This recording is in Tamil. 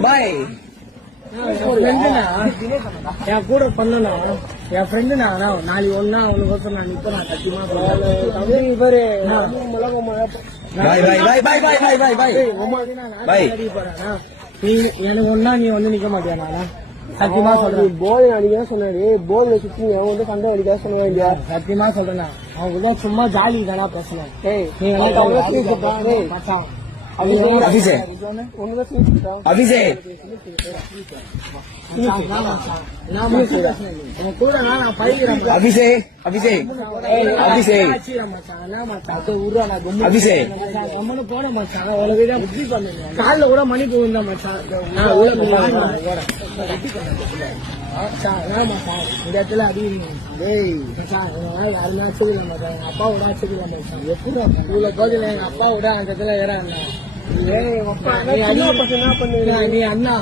பாய் என் கூட பண்ணனா என் ஃப்ரெண்டு நான் நாளைக்கு ஒன்னா அவனுக்கு நான் நிப்பேன் சத்தியமா பாரு எனக்கு ஒன்னா நீ வந்து நிக்க மாட்டியா நானா சத்தியமா சொல்றேன் போல் அடிக்க சொன்னாரு போல் சுத்தி அவன் வந்து சண்டை அடிக்க சொன்னா இல்லையா சத்தியமா சொல்றேன் அவங்க சும்மா ஜாலி தானா பேசலாம் கால கூட மணி போகுந்தா மச்சான் இந்த இடத்துல யாருமே அச்சுக்கல மாட்டான் எங்க அப்பா விட அச்சுக்கல மாட்டான் எப்படி இவ்வளவு கோதில எங்க அப்பா விட அந்த இடத்துல ஏறாங்க நீ அண்ணா